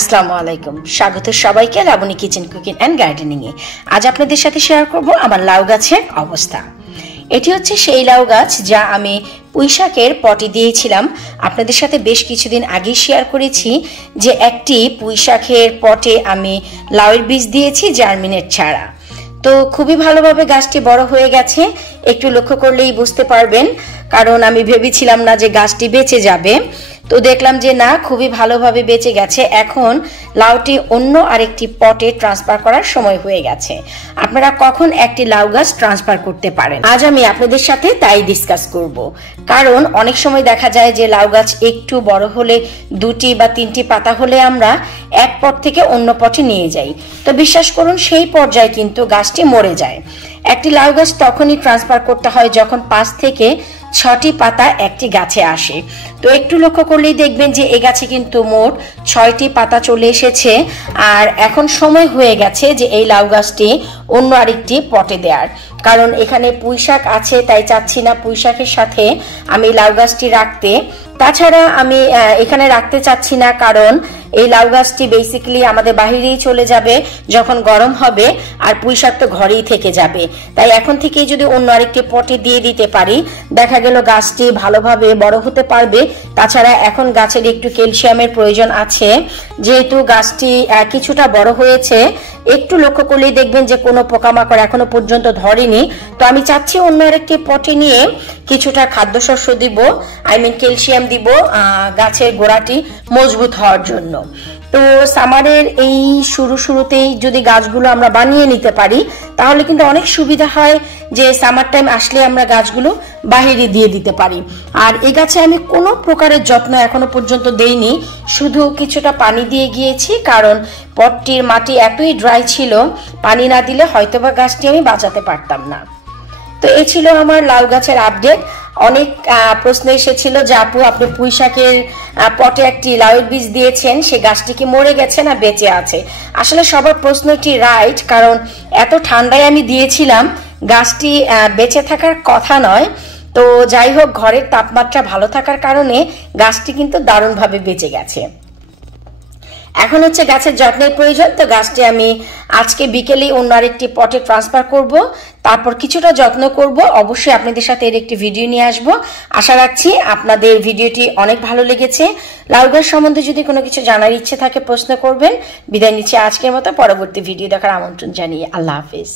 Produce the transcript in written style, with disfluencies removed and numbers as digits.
আসসালামু আলাইকুম, স্বাগত সবাইকে Laboni kitchen cooking and gardening এ। আজ আপনাদের সাথে শেয়ার করব আমার লাউ গাছের অবস্থা। এটি হচ্ছে সেই লাউ গাছ যা আমি পুঁইশাকের পটে দিয়েছিলাম। আপনাদের সাথে বেশ কিছুদিন আগেই শেয়ার করেছি যে একটি পুঁইশাকের পটে আমি লাউয়ের বীজ দিয়েছি জার্মিনেট ছাড়া। তো খুবই ভালোভাবে গাছটি বড় হয়ে গেছে, একটু লক্ষ্য করলেই বুঝতে পারবেন, কারণ আমি ভেবেছিলাম না যে গাছটি বেঁচে যাবে। তো দেখলাম যে না, খুবই ভালোভাবে বেঁচে গেছে। এখন লাউটি অন্য আরেকটি পটে ট্রান্সফার করার সময় হয়ে গেছে। আপনারা কখন একটি লাউ গাছ ট্রান্সফার করতে পারেন, আজ আমি আপনাদের সাথে তাই ডিসকাস করব। কারণ অনেক সময় দেখা যায় যে লাউ গাছ একটু বড় হলে, 2টি বা 3টি পাতা হলে আমরা এক পট থেকে অন্য পটে নিয়ে যাই। তো বিশ্বাস করুন, সেই পর্যায়ে কিন্তু গাছটি মরে যায়। একটি লাউ গাছ তখনই ট্রান্সফার করতে হয় যখন 5 থেকে 6টি পাতা একটি গাছে আসে। তো একটু লক্ষ্য করলেই দেখবেন যে এই গাছে কিন্তু মোট 6টি পাতা চলে এসেছে। আর এখন সময় হয়ে গেছে যে এই লাউ গাছটি অন্য আরেকটি পটে দেওয়ার, কারণ এখানে পুঁইশাক আছে, তাই চাচ্ছি না পুঁইশাকের সাথে আমি লাউ গাছটি রাখতে। তাছাড়া আমি এখানে রাখতে চাচ্ছি না, কারণ এই লাউ গাছটি বেসিক্যালি আমাদের বাহিরেই চলে যাবে যখন গরম হবে, আর পুঁইশাক তো ঘরেই থেকে যাবে। তাই এখন থেকেই যদি অন্য আরেকটি পটে দিয়ে দিতে পারি, দেখা গেল গাছটি ভালোভাবে বড় হতে পারবে। তাছাড়া এখন গাছের একটু ক্যালসিয়ামের প্রয়োজন আছে, যেহেতু গাছটি কিছুটা বড় হয়েছে। একটু লক্ষ্য করলেই দেখবেন যে কোনো পোকামাকড় এখনো পর্যন্ত ধরেনি। তো আমি চাচ্ছি অন্য আরেকটি পটে নিয়ে কিছুটা খাদ্যশস্য দিব, ক্যালসিয়াম দিব গাছের গোড়াটি মজবুত হওয়ার জন্য। তো সামারের এই শুরুতেই যদি গাছগুলো আমরা বানিয়ে নিতে পারি, তাহলে কিন্তু অনেক সুবিধা হয় যে সামার টাইম আসলে আমরা গাছগুলো বাহিরে দিয়ে দিতে পারি। আর এই গাছে আমি কোনো প্রকারের যত্ন এখনো পর্যন্ত দেইনি, শুধু কিছুটা পানি দিয়ে গিয়েছি, কারণ পটটির মাটি এতই ড্রাই ছিল, পানি না দিলে হয়তোবা গাছটি আমি বাঁচাতে পারতাম না। তো এই ছিল আমার লাউ গাছের আপডেট। অনেক প্রশ্ন এসেছিল যে আপু, আপনি পুঁইশাকের পটে একটি লাউয়ের বীজ দিয়েছেন, সে গাছটি কি মরে গেছে না বেঁচে আছে? আসলে সবার প্রশ্নটি রাইট, কারণ এত ঠান্ডায় আমি দিয়েছিলাম, গাছটি বেঁচে থাকার কথা নয়। তো যাই হোক, ঘরের তাপমাত্রা ভালো থাকার কারণে গাছটি কিন্তু দারুণভাবে বেঁচে গেছে। এখন হচ্ছে গাছের যত্নের প্রয়োজন। তো গাছটি আমি আজকে বিকেলে অন্য আরেকটি পটে ট্রান্সফার করব, তারপর কিছুটা যত্ন করব। অবশ্যই আপনাদের সাথে এর একটি ভিডিও নিয়ে আসব। আশা রাখছি আপনাদের ভিডিওটি অনেক ভালো লেগেছে। লাউ গাছ সম্বন্ধে যদি কোনো কিছু জানার ইচ্ছে থাকে প্রশ্ন করবেন। বিদায় নিচ্ছি আজকের মতো, পরবর্তী ভিডিও দেখার আমন্ত্রণ জানিয়ে আল্লাহ হাফেজ।